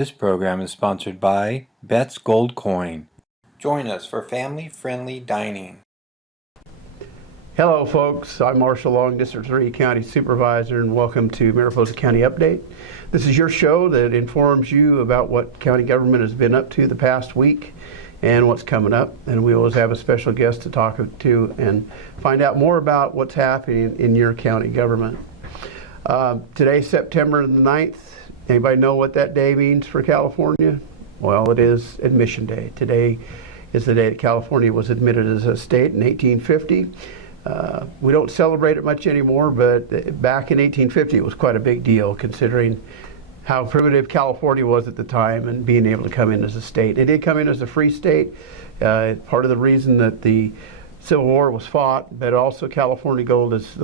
This program is sponsored by Bet's Gold Coin. Join us for family-friendly dining. Hello folks, I'm Marshall Long, District 3 County Supervisor, and welcome to Mariposa County Update. This is your show that informs you about what county government has been up to the past week and what's coming up, and we always have a special guest to talk to and find out more about what's happening in your county government. Today's September the 9th. Anybody know what that day means for California? Well, it is Admission Day. Today is the day that California was admitted as a state in 1850. We don't celebrate it much anymore, but back in 1850 it was quite a big deal considering how primitive California was at the time and being able to come in as a state. It did come in as a free state. Part of the reason that the Civil War was fought, but also California gold is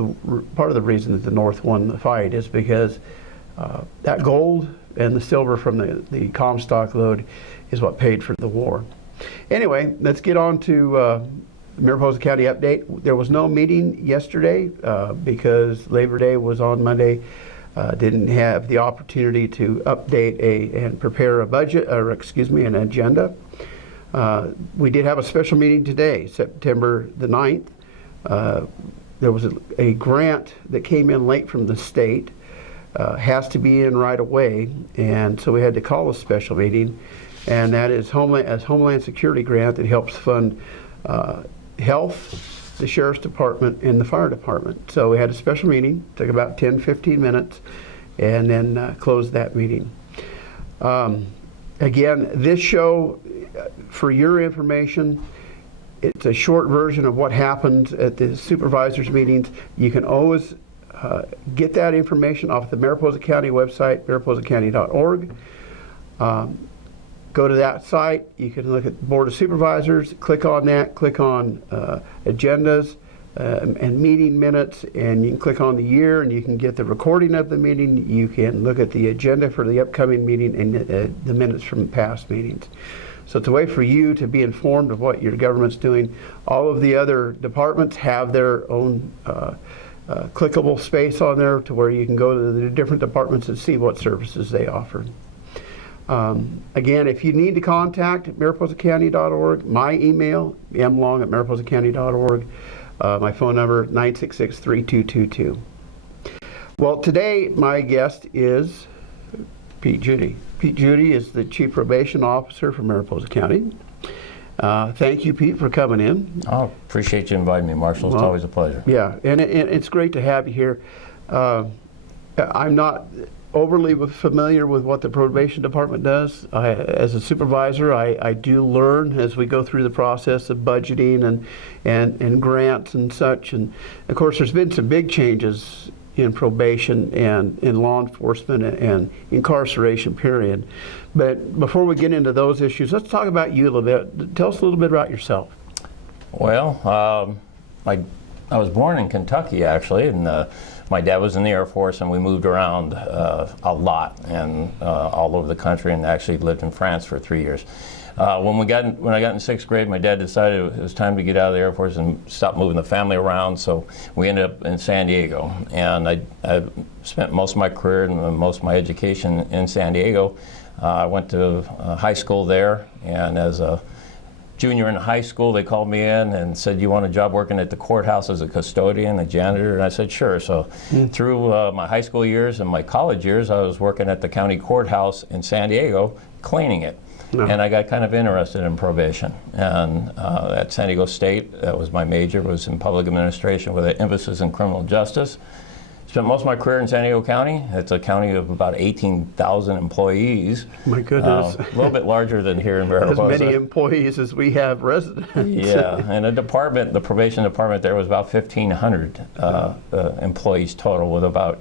part of the reason that the North won the fight is because that gold and the silver from the Comstock load is what paid for the war. Anyway, let's get on to Mariposa County Update. There was no meeting yesterday because Labor Day was on Monday. Didn't have the opportunity to update and prepare a budget, or excuse me, an agenda. We did have a special meeting today, September the 9th. There was a grant that came in late from the state. Has to be in right away, and so we had to call a special meeting, and that is Homeland Security grant that helps fund health, the Sheriff's Department, and the Fire Department. So we had a special meeting, took about 10-15 minutes, and then closed that meeting. Again, this show, for your information, it's a short version of what happens at the supervisors meetings. You can always get that information off the Mariposa County website, mariposacounty.org. Go to that site. You can look at the Board of Supervisors, click on that, click on agendas and meeting minutes, and you can click on the year and you can get the recording of the meeting. You can look at the agenda for the upcoming meeting and the minutes from past meetings. So it's a way for you to be informed of what your government's doing. All of the other departments have their own clickable space on there to where you can go to the different departments and see what services they offer. Again, if you need to contact mariposacounty.org, my email, mlong@mariposacounty.org, my phone number, 966-3222. Well, today my guest is Pete Judy. Pete Judy is the Chief Probation Officer for Mariposa County. Thank you, Pete, for coming in. Oh, appreciate you inviting me, Marshall. It's always a pleasure. Yeah, and it's great to have you here. I'm not overly familiar with what the probation department does. As a supervisor, I do learn as we go through the process of budgeting and grants and such. And of course, there's been some big changes in probation and in law enforcement and incarceration, period. But before we get into those issues, let's talk about you a little bit. Tell us a little bit about yourself. Well, I was born in Kentucky, actually, and my dad was in the Air Force, and we moved around a lot and all over the country, and actually lived in France for 3 years. When I got in 6th grade, my dad decided it was time to get out of the Air Force and stop moving the family around, so we ended up in San Diego. And I spent most of my career and most of my education in San Diego. I went to high school there, and as a junior in high school, they called me in and said, "You want a job working at the courthouse as a custodian, a janitor?" And I said, "Sure." So through my high school years and my college years, I was working at the county courthouse in San Diego, cleaning it. And I got kind of interested in probation. And at San Diego State, that was my major, was in public administration with an emphasis in criminal justice. Spent most of my career in San Diego County. It's a county of about 18,000 employees. My goodness. A little bit larger than here in Mariposa. As many employees as we have residents. Yeah, and the probation department there was about 1,500 employees total, with about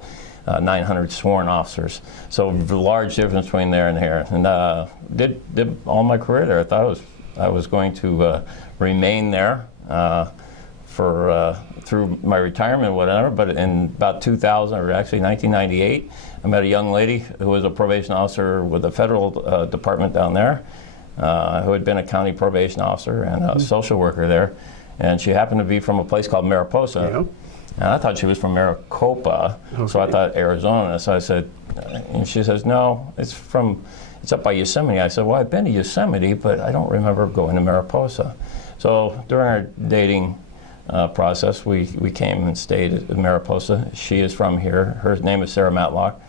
900 sworn officers. So a large difference between there and here. And did all my career there. I thought I was going to remain there through my retirement or whatever, but in about 2000, or actually 1998, I met a young lady who was a probation officer with the federal department down there, who had been a county probation officer and a social worker there, and she happened to be from a place called Mariposa. Yeah. And I thought she was from Maricopa, so I thought Arizona. So I said, and she says, "No, it's it's up by Yosemite. I said, well, I've been to Yosemite, but I don't remember going to Mariposa. So during our dating process, we came and stayed at Mariposa. She is from here. Her name is Sarah Matlock.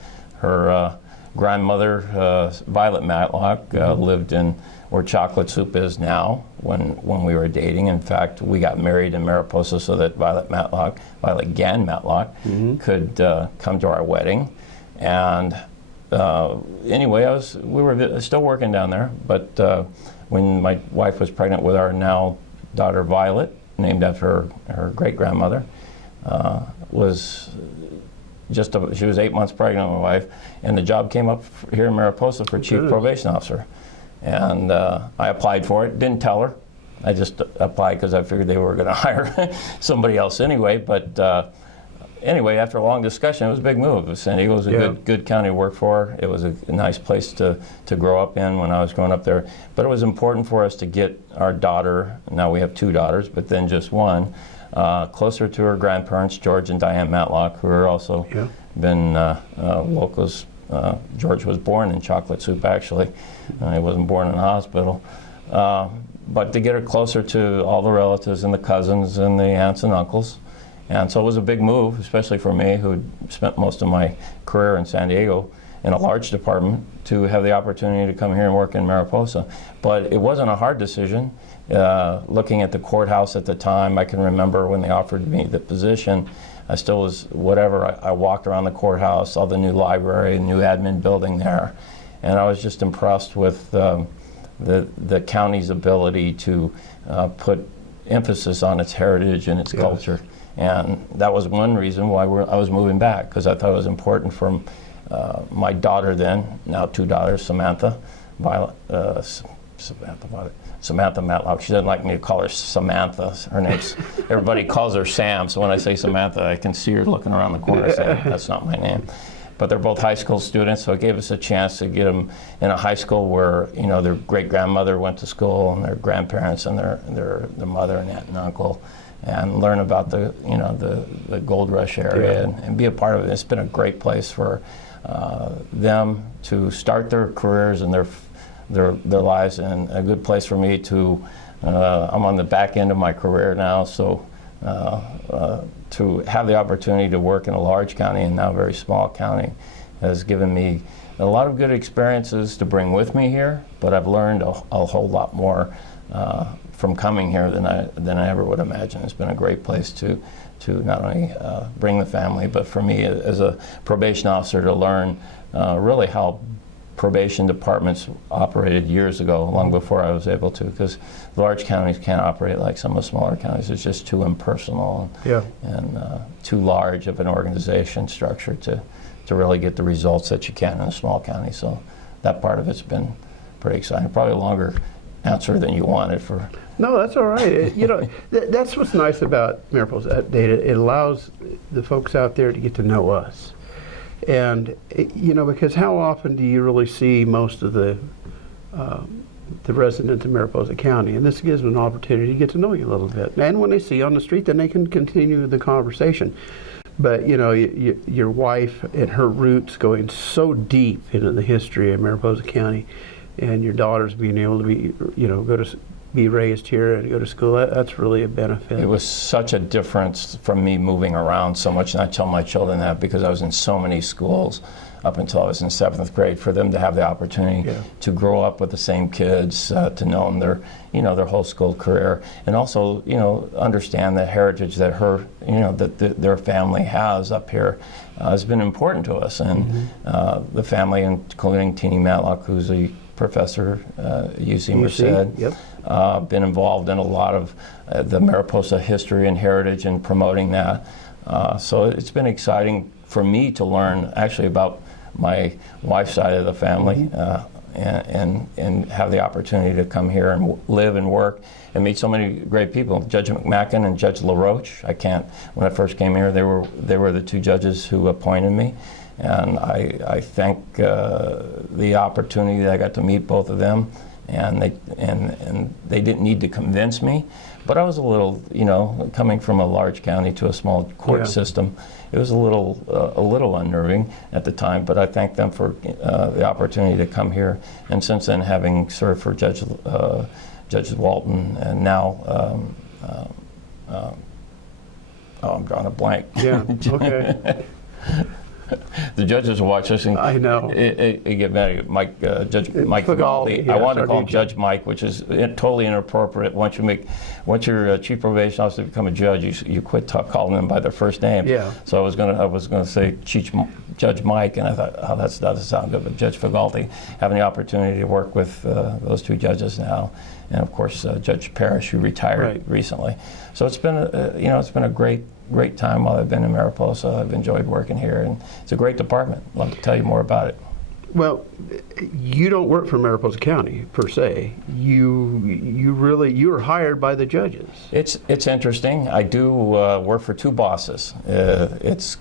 Her grandmother, Violet Matlock, lived in where Chocolate Soup is now when we were dating. In fact, we got married in Mariposa so that Violet Gann Matlock, could come to our wedding. And anyway, we were still working down there, but when my wife was pregnant with our now daughter Violet, named after her great-grandmother, she was 8 months pregnant, my wife, and the job came up here in Mariposa for Chief Probation Officer. And I applied for it, didn't tell her. I just applied because I figured they were going to hire somebody else anyway. But anyway, after a long discussion, it was a big move. San Diego was a good county to work for. It was a nice place to grow up in when I was growing up there. But it was important for us to get our daughter, now we have 2 daughters, but then just one, closer to her grandparents, George and Diane Matlock, who are also been locals. George was born in Chocolate Soup, actually. He wasn't born in a hospital. But to get her closer to all the relatives and the cousins and the aunts and uncles. And so it was a big move, especially for me, who spent most of my career in San Diego in a large department, to have the opportunity to come here and work in Mariposa. But it wasn't a hard decision. Looking at the courthouse at the time, I can remember when they offered me the position, I still was whatever. I walked around the courthouse, saw the new library, new admin building there, and I was just impressed with the county's ability to put emphasis on its heritage and its culture. And that was one reason why I was moving back, because I thought it was important for my daughter then, now 2 daughters, Samantha Matlock. She doesn't like me to call her Samantha. Her name's, everybody calls her Sam, so when I say Samantha, I can see her looking around the corner saying, that's not my name. But they're both high school students, so it gave us a chance to get them in a high school where, you know, their great-grandmother went to school, and their grandparents and their mother and aunt and uncle, and learn about the gold rush area and be a part of it. It's been a great place for them to start their careers and their lives, and a good place for me to, I'm on the back end of my career now, so to have the opportunity to work in a large county and now a very small county has given me a lot of good experiences to bring with me here, but I've learned a whole lot more from coming here than I ever would imagine. It's been a great place to not only bring the family, but for me as a probation officer to learn really how probation departments operated years ago, long before I was able to, because large counties can't operate like some of the smaller counties. It's just too impersonal and too large of an organization structure to really get the results that you can in a small county. So that part of it's been pretty exciting. Probably a longer answer than you wanted for. No, that's all right. That's what's nice about Mariposa Update. It allows the folks out there to get to know us. And, because how often do you really see most of the residents of Mariposa County? And this gives them an opportunity to get to know you a little bit. And when they see you on the street, then they can continue the conversation. But, your wife and her roots going so deep into the history of Mariposa County, and your daughters being able to be, be raised here and go to school, that's really a benefit. It was such a difference from me moving around so much, and I tell my children that because I was in so many schools up until I was in 7th grade, for them to have the opportunity to grow up with the same kids, to know them their whole school career, and also understand the heritage that their family has up here has been important to us, and the family, including Teenie Matlock, who's a professor at UC Merced. Been involved in a lot of the Mariposa history and heritage and promoting that. So it's been exciting for me to learn actually about my wife's side of the family and have the opportunity to come here and live and work and meet so many great people. Judge McMacken and Judge LaRoche. When I first came here, they were the 2 judges who appointed me. And I thank the opportunity that I got to meet both of them and they didn't need to convince me. But I was a little, coming from a large county to a small court system, it was a little unnerving at the time. But I thank them for the opportunity to come here, and since then, having served for Judge Walton, and now I'm drawing a blank. Yeah. Okay. The judges watch us, and I know. It get mad. Judge Mike Figaldi, Figaldi. I want to call him RDJ. Judge Mike, which is totally inappropriate. Once you're chief probation officer to become a judge, you quit calling them by their first name. Yeah. So I was gonna say Judge Mike, and I thought, oh, that doesn't sound good. But Judge Figaldi, having the opportunity to work with those two judges now, and of course Judge Parrish, who retired recently. So it's been a great time while I've been in Mariposa. I've enjoyed working here, and it's a great department. I'd love to tell you more about it. Well, you don't work for Mariposa County per se. You are hired by the judges. It's interesting. I do work for two bosses. It's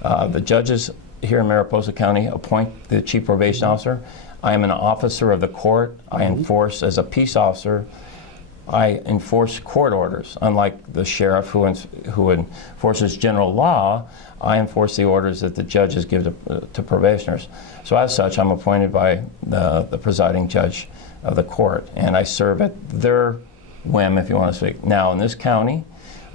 the judges here in Mariposa County appoint the chief probation officer. I am an officer of the court. I enforce as a peace officer. I enforce court orders. Unlike the sheriff who enforces general law, I enforce the orders that the judges give to probationers. So as such, I'm appointed by the presiding judge of the court, and I serve at their whim, if you want to speak. Now, in this county,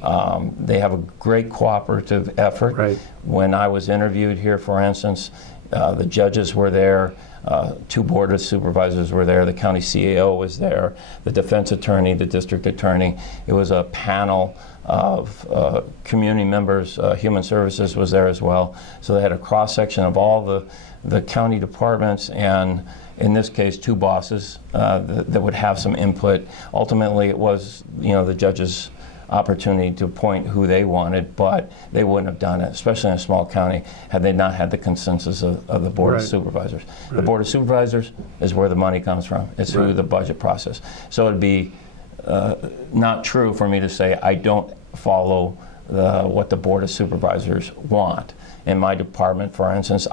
they have a great cooperative effort. Right. When I was interviewed here, for instance, the judges were there. Two board of supervisors were there. The county CAO was there. The defense attorney, the district attorney. It was a panel of community members. Human Services was there as well. So they had a cross section of all the county departments, and in this case, two bosses that would have some input. Ultimately, it was the judges' opportunity to appoint who they wanted, but they wouldn't have done it, especially in a small county, had they not had the consensus of the Board of Supervisors. The Board of Supervisors is where the money comes from. It's through the budget process. So it'd be not true for me to say I don't follow what the Board of Supervisors want. In my department, for instance,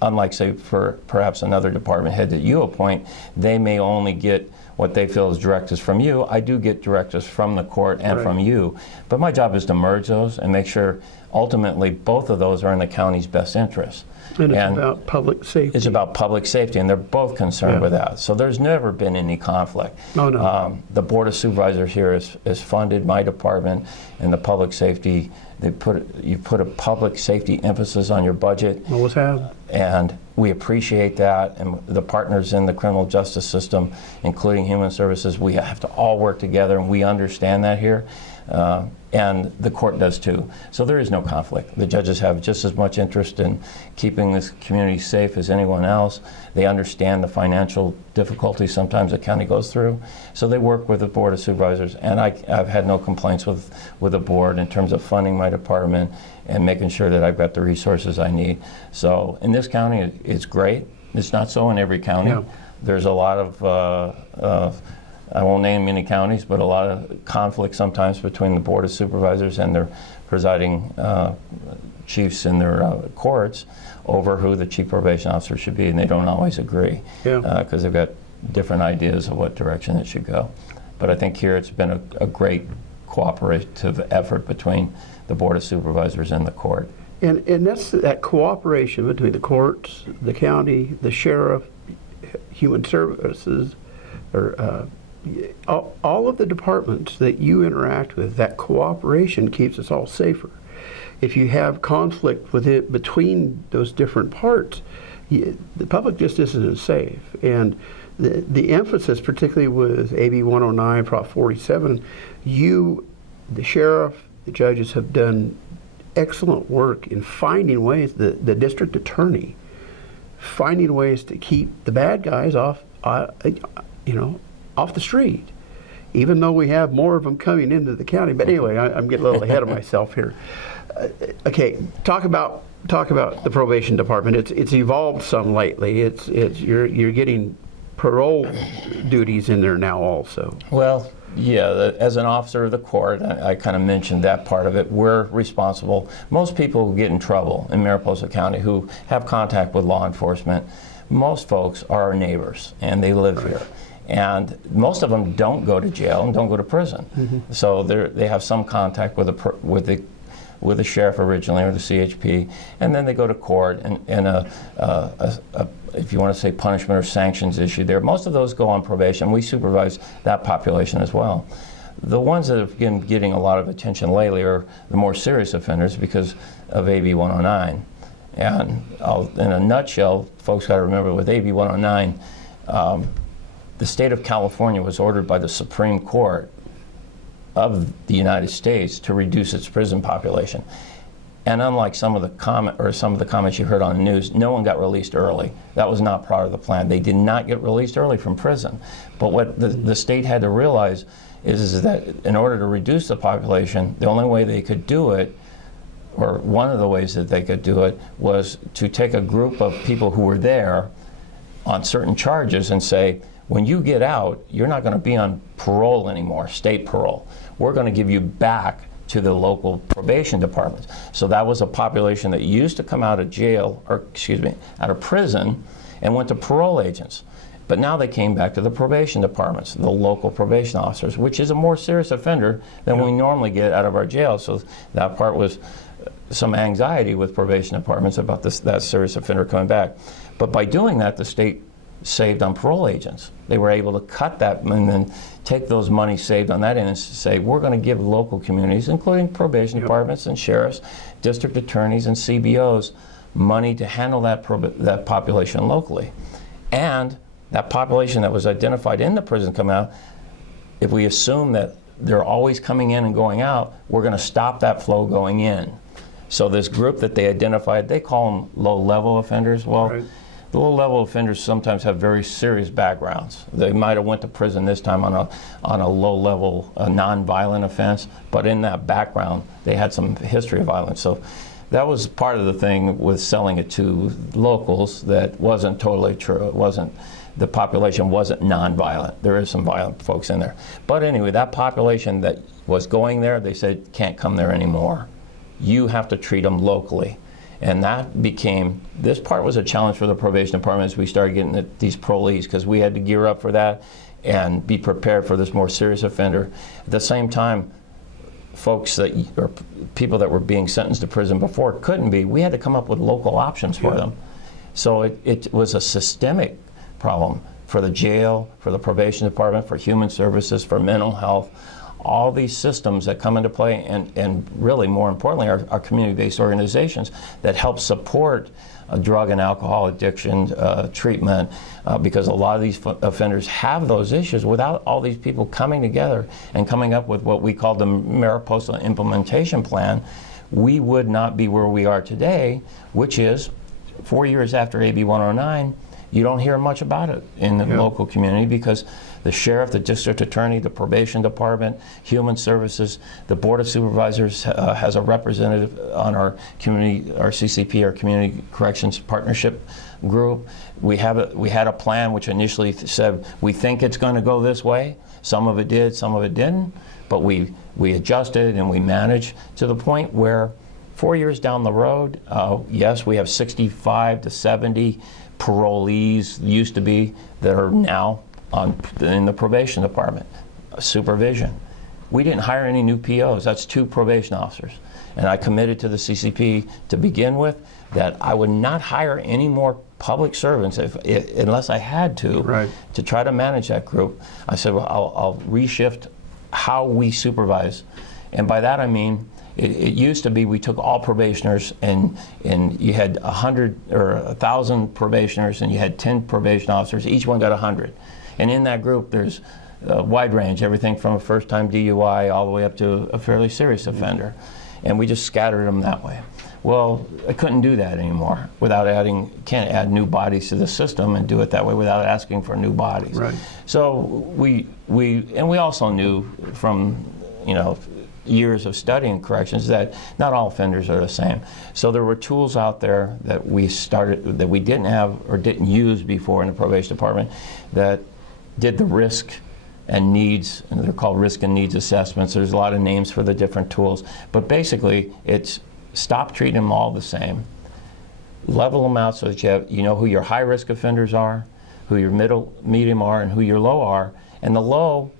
unlike, say, for perhaps another department head that you appoint, they may only get what they feel is directives from you. I do get directives from the court and from you, but my job is to merge those and make sure ultimately both of those are in the county's best interest. And it's about public safety. It's about public safety, and they're both concerned with that. So there's never been any conflict. No. The Board of Supervisors here is funded my department, and the public safety, you put a public safety emphasis on your budget. Always have. And we appreciate that, and the partners in the criminal justice system, including Human Services, we have to all work together, and we understand that here. And the court does too. So there is no conflict. The judges have just as much interest in keeping this community safe as anyone else. They understand the financial difficulties sometimes the county goes through. So they work with the Board of Supervisors, and I've had no complaints with the board in terms of funding my department and making sure that I've got the resources I need. So in this county, it's great. It's not so in every county. No. There's a lot of I won't name any counties, but a lot of conflict sometimes between the Board of Supervisors and their presiding chiefs in their courts over who the chief probation officer should be, and they don't always agree because they've got different ideas of what direction it should go. But I think here it's been a great cooperative effort between the Board of Supervisors and the court. And that's that cooperation between the courts, the county, the sheriff, Human Services, or all of the departments that you interact with. That cooperation keeps us all safer. If you have conflict with it between those different parts, the public just isn't as safe. And the emphasis, particularly with AB 109, Prop 47, the sheriff, the judges have done excellent work in finding ways, the district attorney, finding ways to keep the bad guys off the street, even though we have more of them coming into the county. But anyway, I'm getting a little ahead of myself here. Okay, talk about the probation department. It's evolved some lately. You're getting parole duties in there now also. Well, yeah, as an officer of the court, I kind of mentioned that part of it. We're responsible. Most people who get in trouble in Mariposa County who have contact with law enforcement, most folks are our neighbors, and they live here. And most of them don't go to jail and don't go to prison. So they have some contact with the sheriff originally, or the CHP, and then they go to court, and if you want to say punishment or sanctions issue there. Most of those go on probation. We supervise that population as well. The ones that have been getting a lot of attention lately are the more serious offenders because of AB 109. And in a nutshell, folks got to remember with AB 109, the state of California was ordered by the Supreme Court of the United States to reduce its prison population. And unlike some of the comments you heard on the news, no one got released early. That was not part of the plan. They did not get released early from prison. But what the state had to realize is that in order to reduce the population, the only way they could do it, or one of the ways that they could do it, was to take a group of people who were there on certain charges and say, when you get out, you're not going to be on parole anymore, state parole. We're going to give you back to the local probation departments. So that was a population that used to come out of jail, or excuse me, out of prison, and went to parole agents. But now they came back to the probation departments, the local probation officers, which is a more serious offender than we normally get out of our jail. So that part was some anxiety with probation departments about that serious offender coming back. But by doing that, the state saved on parole agents. They were able to cut that and then take those money saved on that end and say, we're going to give local communities, including probation departments and sheriffs, district attorneys and CBOs, money to handle that population locally. And that population that was identified in the prison coming out, if we assume that they're always coming in and going out, we're going to stop that flow going in. So this group that they identified, they call them low-level offenders. Well, the low-level offenders sometimes have very serious backgrounds. They might have went to prison this time on a low-level, non-violent offense, but in that background, they had some history of violence. So that was part of the thing with selling it to locals that wasn't totally true. It wasn't. The population wasn't non-violent. There is some violent folks in there. But anyway, that population that was going there, they said, can't come there anymore. You have to treat them locally. And that became, this part was a challenge for the probation department as we started getting these parolees, because we had to gear up for that and be prepared for this more serious offender. At the same time, folks that, or people that were being sentenced to prison before couldn't be, we had to come up with local options for them. So it was a systemic problem for the jail, for the probation department, for human services, for mental health, all these systems that come into play, and really more importantly, our community-based organizations that help support drug and alcohol addiction treatment, because a lot of these offenders have those issues. Without all these people coming together and coming up with what we call the Mariposa implementation plan, we would not be where we are today, which is 4 years after AB 109, you don't hear much about it in the local community, because the sheriff, the district attorney, the probation department, human services, the board of supervisors has a representative on our community, our CCP, our community corrections partnership group. We had a plan which initially said we think it's going to go this way. Some of it did, some of it didn't, but we adjusted and we managed to the point where 4 years down the road, yes, we have 65 to 70 parolees, used to be, that are now in the probation department. Supervision. We didn't hire any new POs. That's 2 probation officers. And I committed to the CCP to begin with that I would not hire any more public servants unless I had to try to manage that group. I said, well, I'll reshift how we supervise. And by that I mean, it used to be we took all probationers, and you had 100 or 1,000 probationers, and you had 10 probation officers. Each one got 100. And in that group, there's a wide range, everything from a first-time DUI all the way up to a fairly serious offender. And we just scattered them that way. Well, I couldn't do that anymore without can't add new bodies to the system and do it that way without asking for new bodies. So we also knew from, years of studying corrections that not all offenders are the same. So there were tools out there that we didn't have or didn't use before in the probation department that did the risk and needs, and they're called risk and needs assessments. There's a lot of names for the different tools, but basically it's stop treating them all the same. level them out so that you know who your high-risk offenders are, who your medium are, and who your low are. And the low,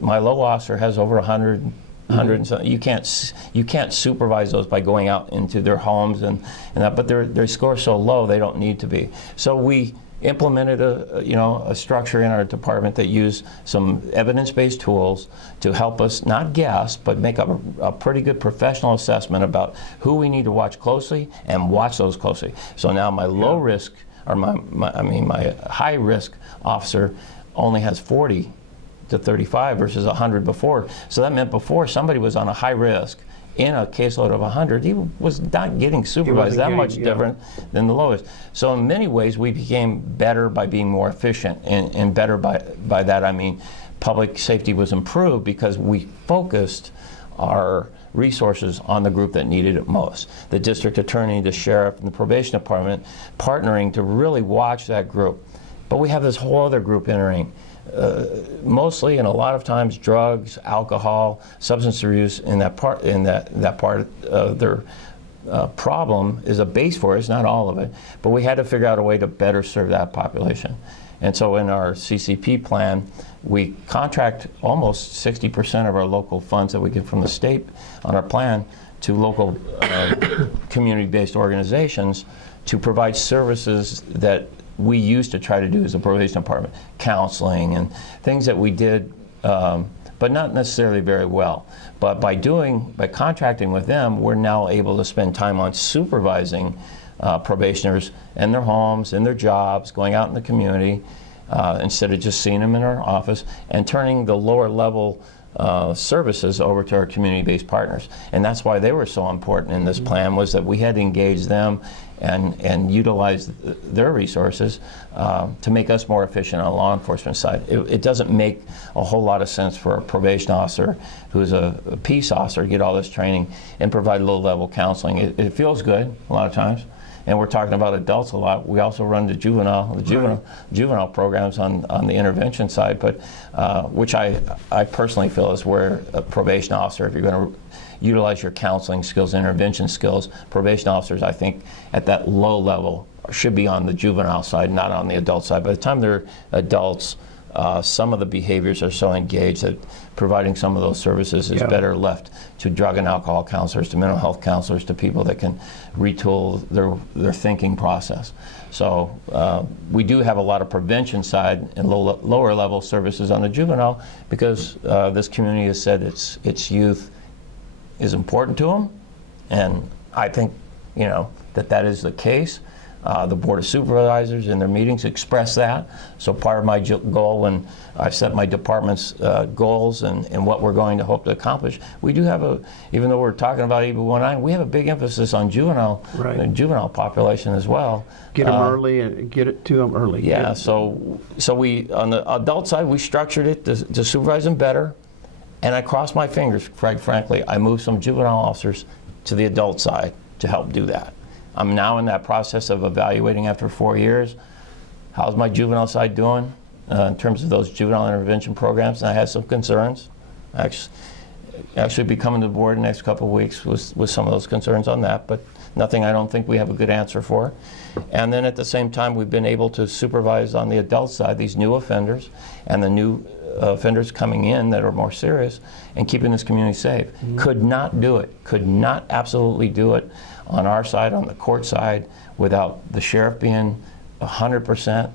my low officer has over 100 and so you can't supervise those by going out into their homes and that, but their score so low they don't need to be. So we implemented a structure in our department that used some evidence-based tools to help us not guess but make a pretty good professional assessment about who we need to watch closely and watch those closely. So now my low risk, or my high risk officer only has 40 to 35 versus 100 before. So that meant before somebody was on a high risk in a caseload of 100, he was not getting supervised that much different than the lowest. So in many ways we became better by being more efficient, and better by that I mean public safety was improved because we focused our resources on the group that needed it most. The district attorney, the sheriff, and the probation department partnering to really watch that group. But we have this whole other group entering. Mostly and a lot of times drugs, alcohol, substance abuse in that part of their problem is a base for it. It's not all of it, but we had to figure out a way to better serve that population. And so in our CCP plan, we contract almost 60% of our local funds that we get from the state on our plan to local community-based organizations to provide services that we used to try to do as a probation department, counseling and things that we did, but not necessarily very well. But by contracting with them, we're now able to spend time on supervising probationers in their homes, in their jobs, going out in the community, instead of just seeing them in our office, and turning the lower level services over to our community-based partners. And that's why they were so important in this plan, was that we had to engage them and utilize their resources to make us more efficient on the law enforcement side. It doesn't make a whole lot of sense for a probation officer who's a peace officer to get all this training and provide low-level counseling. It feels good a lot of times. And we're talking about adults a lot. We also run the juvenile programs on the intervention side, but which I personally feel is where a probation officer, if you're going to utilize your counseling skills, intervention skills, probation officers, I think, at that low level should be on the juvenile side, not on the adult side. By the time they're adults, some of the behaviors are so engaged that providing some of those services is better left to drug and alcohol counselors, to mental health counselors, to people that can retool their thinking process. So we do have a lot of prevention side and lower level services on the juvenile, because this community has said its youth is important to them, and I think that is the case. The Board of Supervisors in their meetings express that. So part of my goal when I set my department's goals and what we're going to hope to accomplish, we do have even though we're talking about AB 19, we have a big emphasis on juvenile population as well. Get them early and get it to them early. Yeah, so we, on the adult side, we structured it to supervise them better. And I crossed my fingers, quite frankly. I moved some juvenile officers to the adult side to help do that. I'm now in that process of evaluating after 4 years, how's my juvenile side doing in terms of those juvenile intervention programs, and I had some concerns. Actually be coming to the board in the next couple of weeks with some of those concerns on that, but nothing I don't think we have a good answer for. And then at the same time, we've been able to supervise on the adult side these new offenders and the new offenders coming in that are more serious and keeping this community safe. Could not absolutely do it on our side, on the court side, without the sheriff being 100%,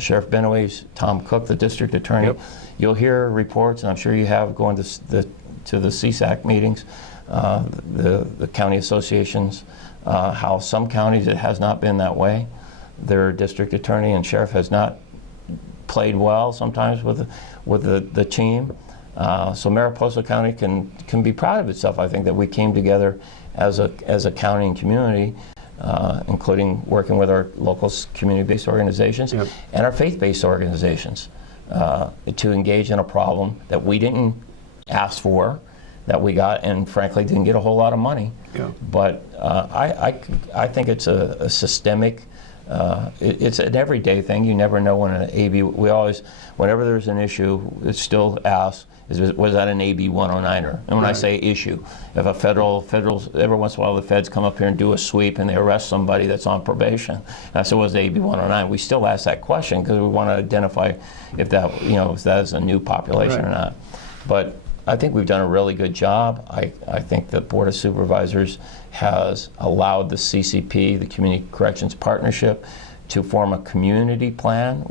Sheriff Benoway's Tom Cook, the district attorney. Yep. You'll hear reports, and I'm sure you have, going to the CSAC meetings, the county associations, how some counties it has not been that way. Their district attorney and sheriff has not played well sometimes with the team. So Mariposa County can be proud of itself. I think that we came together as a county and community, including working with our local community-based organizations and our faith-based organizations to engage in a problem that we didn't ask for, that we got, and frankly didn't get a whole lot of money. Yeah. But I think it's a systemic It's an everyday thing. You never know when an AB. We always, whenever there's an issue, it's still asked, was that an AB 109er? And when I say issue, if a federal, every once in a while the feds come up here and do a sweep and they arrest somebody that's on probation, and I said, was it AB 109? We still ask that question because we want to identify if that, if that is a new population or not. But I think we've done a really good job. I think the Board of Supervisors has allowed the CCP, the Community Corrections Partnership, to form a community plan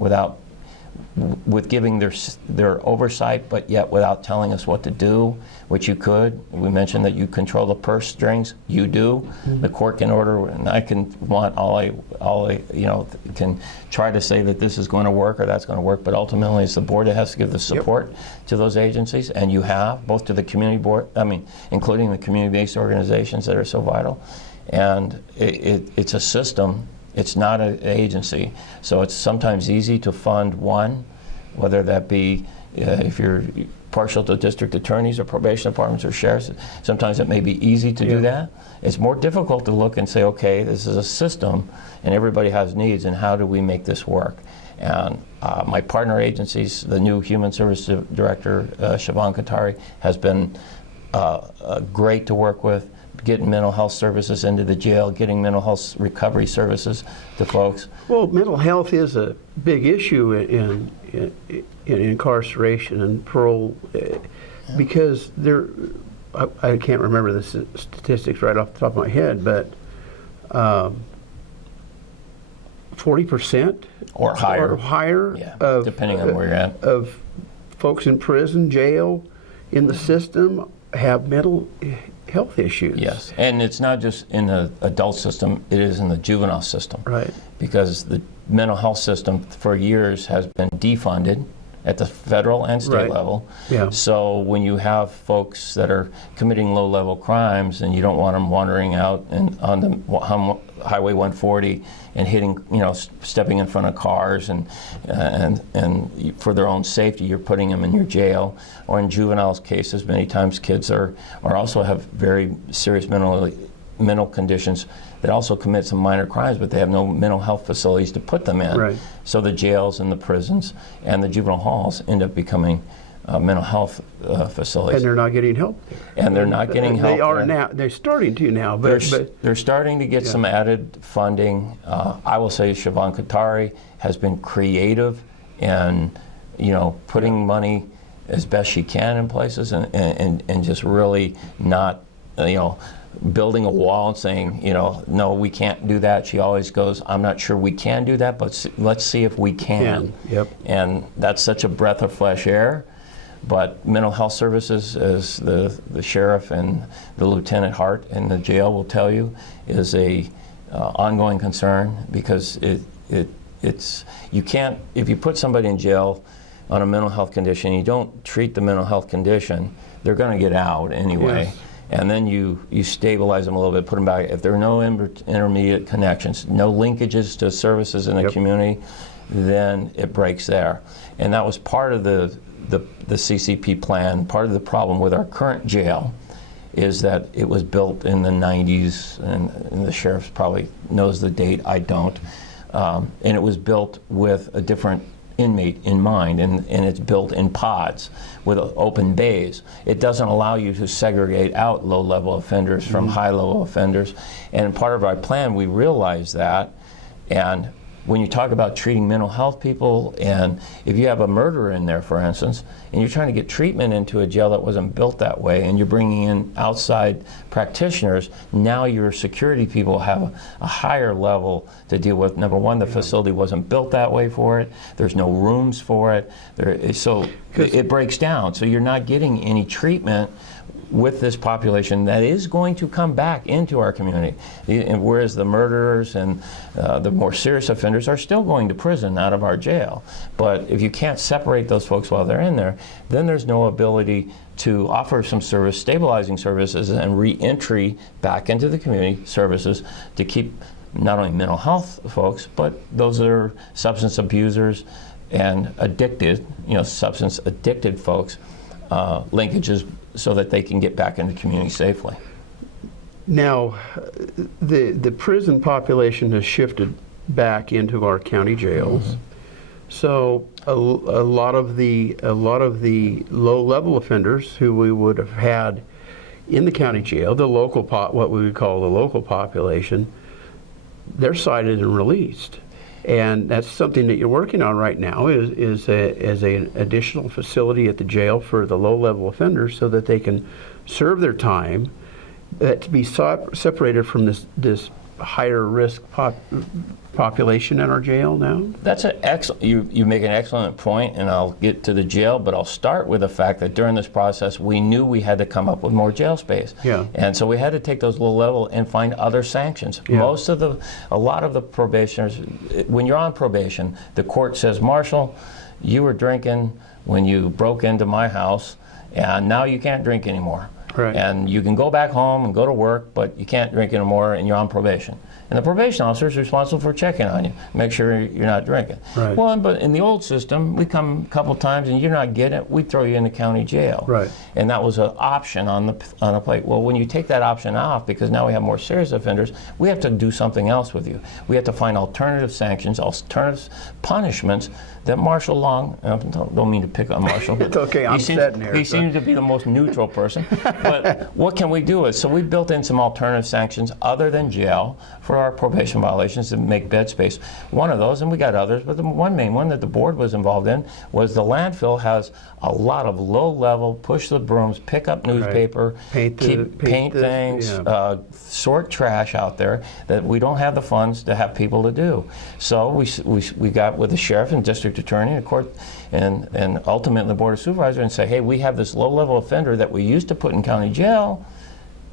with giving their oversight, but yet without telling us what to do, which you could. We mentioned that you control the purse strings. You do. The court can order, and I can want all I can try to say that this is going to work or that's going to work, but ultimately it's the board that has to give the support to those agencies, and you have, both to the community board, including the community-based organizations that are so vital. And it's a system. It's not an agency, so it's sometimes easy to fund one, whether that be if you're partial to district attorneys or probation departments or sheriffs. Sometimes it may be easy to do that. It's more difficult to look and say, okay, this is a system and everybody has needs, and how do we make this work? And my partner agencies, the new Human Service Director, Siobhan Katari, has been great to work with, getting mental health services into the jail, getting mental health recovery services to folks. Well, mental health is a big issue in incarceration and parole, because I can't remember the statistics right off the top of my head, but 40% or higher, of, depending on where you're at, of folks in prison, jail, in the system have mental health issues. Yes, and it's not just in the adult system, it is in the juvenile system. Right. Because the mental health system for years has been defunded at the federal and state level. Yeah. So when you have folks that are committing low-level crimes and you don't want them wandering out and on the Highway 140 and hitting, stepping in front of cars and for their own safety, you're putting them in your jail. Or in juveniles cases, many times kids are also have very serious mental conditions that also commit some minor crimes, but they have no mental health facilities to put them in. Right. So the jails and the prisons and the juvenile halls end up becoming mental health facilities. And they're not getting help. And they're not getting help. They are there. now. They're starting to now. But they're starting to get some added funding. I will say Siobhan Katari has been creative in, putting money as best she can in places and just really not, building a wall and saying, no, we can't do that. She always goes, I'm not sure we can do that, but let's see if we can. Yep. And that's such a breath of fresh air. But mental health services, as the sheriff and the Lieutenant Hart in the jail will tell you, is a ongoing concern, because it's you can't, if you put somebody in jail on a mental health condition, you don't treat the mental health condition, they're going to get out anyway. Yes. And then you stabilize them a little bit, put them back. If there are no intermediate connections, no linkages to services in the community, then it breaks there. And that was part of the CCP plan. Part of the problem with our current jail is that it was built in the 90s, and the sheriff probably knows the date, I don't. And it was built with a different inmate in mind, and it's built in pods with open bays. It doesn't allow you to segregate out low-level offenders from high-level offenders. And part of our plan, we realized that. And when you talk about treating mental health people, and if you have a murderer in there, for instance, and you're trying to get treatment into a jail that wasn't built that way, and you're bringing in outside practitioners, now your security people have a higher level to deal with. Number one, the facility wasn't built that way for it. There's no rooms for it. So it breaks down. So you're not getting any treatment with this population that is going to come back into our community. Whereas the murderers and the more serious offenders are still going to prison out of our jail. But if you can't separate those folks while they're in there, then there's no ability to offer some stabilizing services and re-entry back into the community services to keep not only mental health folks, but those that are substance abusers and addicted, substance addicted folks, linkages so that they can get back into the community safely. Now, the prison population has shifted back into our county jails. So a lot of the low-level offenders who we would have had in the county jail, the local what we would call the local population, they're cited and released. And that's something that you're working on right now is an additional facility at the jail for the low-level offenders so that they can serve their time, to be separated from this higher risk population in our jail now? That's an excellent. You make an excellent point, and I'll get to the jail, but I'll start with the fact that during this process, we knew we had to come up with more jail space. Yeah. And so we had to take those low level and find other sanctions. Yeah. A lot of the probationers, when you're on probation, the court says, Marshall, you were drinking when you broke into my house, and now you can't drink anymore. Right. And you can go back home and go to work, but you can't drink anymore, and you're on probation. And the probation officer is responsible for checking on you, make sure you're not drinking. Right. Well, but in the old system, we come a couple times and you're not getting it, we throw you in the county jail. Right. And that was an option on a plate. Well, when you take that option off, because now we have more serious offenders, we have to do something else with you. We have to find alternative sanctions, alternative punishments that Marshall Long, don't mean to pick on Marshall, but It's okay, I'm sitting here. he seems to be the most neutral person. But what can we do with it? So we built in some alternative sanctions other than jail for our probation violations to make bed space. One of those, and we got others, but the one main one that the board was involved in was the landfill has a lot of low-level, push the brooms, pick up newspaper, Paint things, yeah. sort trash out there that we don't have the funds to have people to do. So we got with the sheriff and district attorney and court and ultimately the board of supervisors and say, hey, we have this low-level offender that we used to put in county jail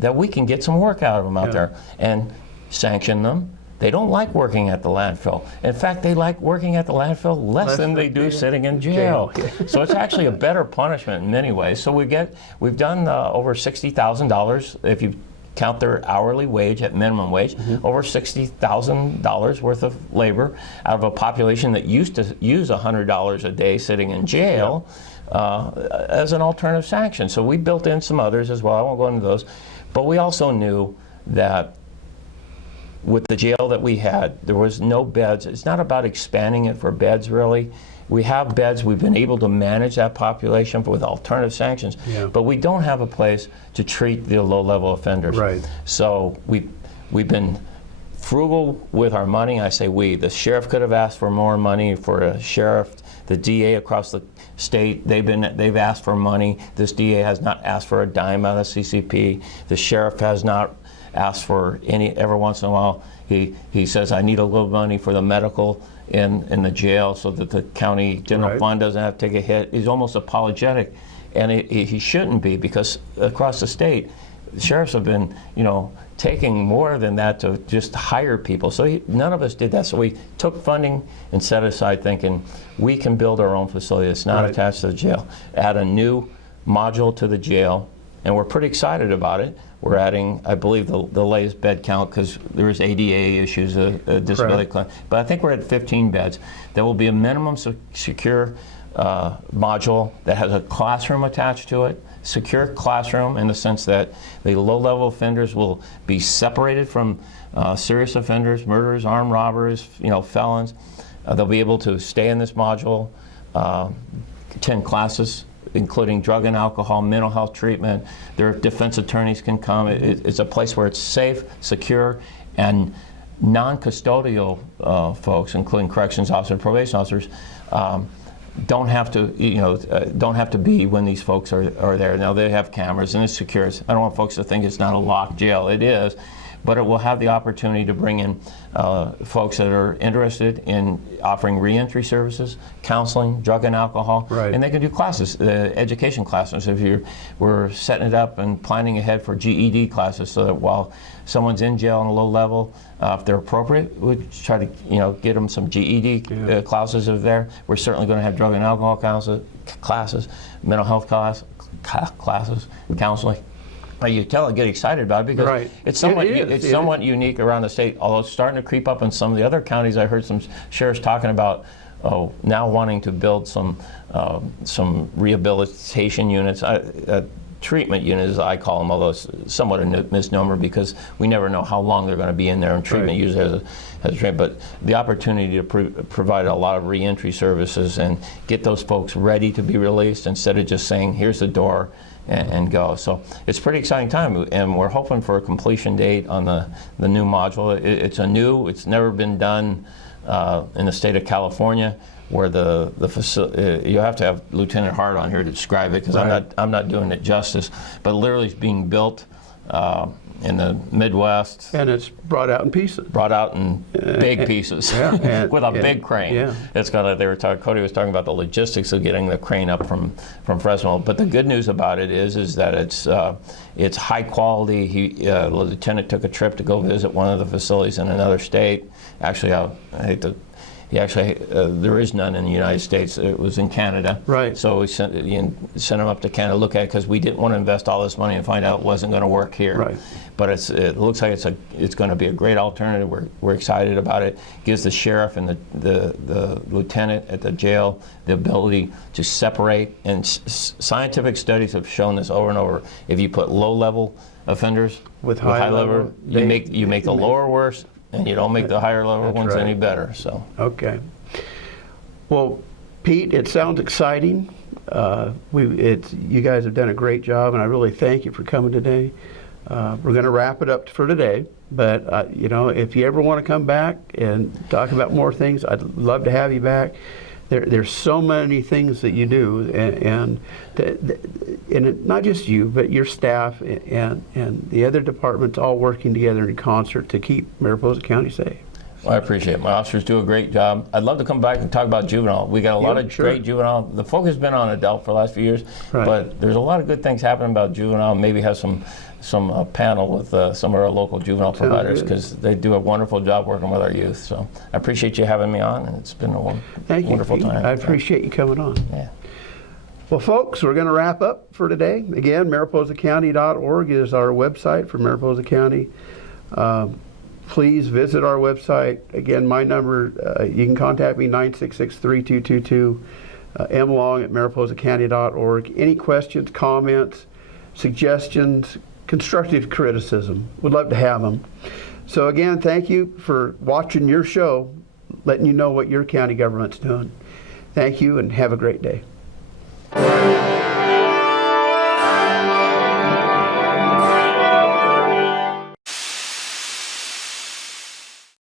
that we can get some work out of them out there and sanction them. They don't like working at the landfill. In fact, they like working at the landfill less than they do sitting in jail. So it's actually a better punishment in many ways. So we've done over $60,000 if you count their hourly wage at minimum wage, over $60,000 worth of labor out of a population that used to use $100 a day sitting in jail as an alternative sanction. So we built in some others as well. I won't go into those. But we also knew that with the jail that we had, there was no beds. It's not about expanding it for beds, really. We have beds. We've been able to manage that population with alternative sanctions, but we don't have a place to treat the low-level offenders. Right. So we've been frugal with our money. I say we. The sheriff could have asked for more money for a sheriff. The DA across the state, they've asked for money. This DA has not asked for a dime out of CCP. The sheriff has not asked for any. Every once in a while, he says, I need a little money for the medical in the jail so that the county general fund doesn't have to take a hit. He's almost apologetic, and he shouldn't be, because across the state, the sheriffs have been, taking more than that to just hire people. So none of us did that. So we took funding and set aside thinking we can build our own facility that's not attached to the jail, add a new module to the jail, and we're pretty excited about it. We're adding, I believe, the latest bed count, because there's ADA issues, disability claim. But I think we're at 15 beds. There will be a minimum secure module that has a classroom attached to it. Secure classroom in the sense that the low-level offenders will be separated from serious offenders, murderers, armed robbers, felons. They'll be able to stay in this module, attend classes, including drug and alcohol, mental health treatment. Their defense attorneys can come. It's a place where it's safe, secure, and non-custodial folks, including corrections officers, probation officers, don't have to be when these folks are there. Now they have cameras and it's secure. I don't want folks to think it's not a locked jail. It is, but it will have the opportunity to bring in folks that are interested in offering reentry services, counseling, drug and alcohol, and they can do classes, education classes. We're setting it up and planning ahead for GED classes, so that while someone's in jail on a low level, if they're appropriate, we try to get them some GED classes over there. We're certainly going to have drug and alcohol classes, mental health classes, counseling. You get excited about it, because it's somewhat unique around the state, although it's starting to creep up in some of the other counties. I heard some sheriffs talking about now wanting to build some rehabilitation units. treatment unit, as I call them, although it's somewhat a misnomer because we never know how long they're going to be in there, and treatment Right. usually has a treatment. But the opportunity to provide a lot of reentry services and get those folks ready to be released instead of just saying, here's the door and go. So it's a pretty exciting time, and we're hoping for a completion date on the new module. It's never been done in the state of California, where the facility, you have to have Lieutenant Hart on here to describe it because Right. I'm not doing it justice, but literally it's being built in the Midwest, And it's brought out in pieces. brought out in big pieces Yeah, with a big crane. yeah. It's got Cody was talking about the logistics of getting the crane up from Fresno. But the good news about it is that it's high quality. The lieutenant took a trip to go visit one of the facilities in another state. Actually, I hate to. There is none in the United States. It was in Canada. Right. So we sent him up to Canada to look at it because we didn't want to invest all this money and find out it wasn't going to work here. Right. But it looks like it's going to be a great alternative. We're excited about it. Gives the sheriff and the lieutenant at the jail the ability to separate. And scientific studies have shown this over and over. If you put low-level offenders With high level, you make the lower worse, and you don't make the higher level That's ones right. any better. So. Okay. Well, Pete, it sounds exciting. You guys have done a great job, and I really thank you for coming today. We're going to wrap it up for today, but if you ever want to come back and talk about more things, I'd love to have you back. There's so many things that you do, and not just you, but your staff and the other departments all working together in concert to keep Mariposa County safe. Well, I appreciate it. My officers do a great job. I'd love to come back and talk about juvenile. We got a lot of Sure. great juvenile. The focus has been on adult for the last few years, Right. but there's a lot of good things happening about juvenile. Maybe have some panel with some of our local juvenile Sounds providers good. because they do a wonderful job working with our youth. So I appreciate you having me on, and it's been a Thank you, wonderful Pete. time. I appreciate you coming on. Yeah. Well, folks, we're going to wrap up for today. Again, mariposacounty.org is our website for Mariposa County. Please visit our website. Again, my number, you can contact me, 966-3222, mlong@mariposacounty.org. Any questions, comments, suggestions, constructive criticism, we'd love to have them. So again, thank you for watching your show, letting you know what your county government's doing. Thank you and have a great day.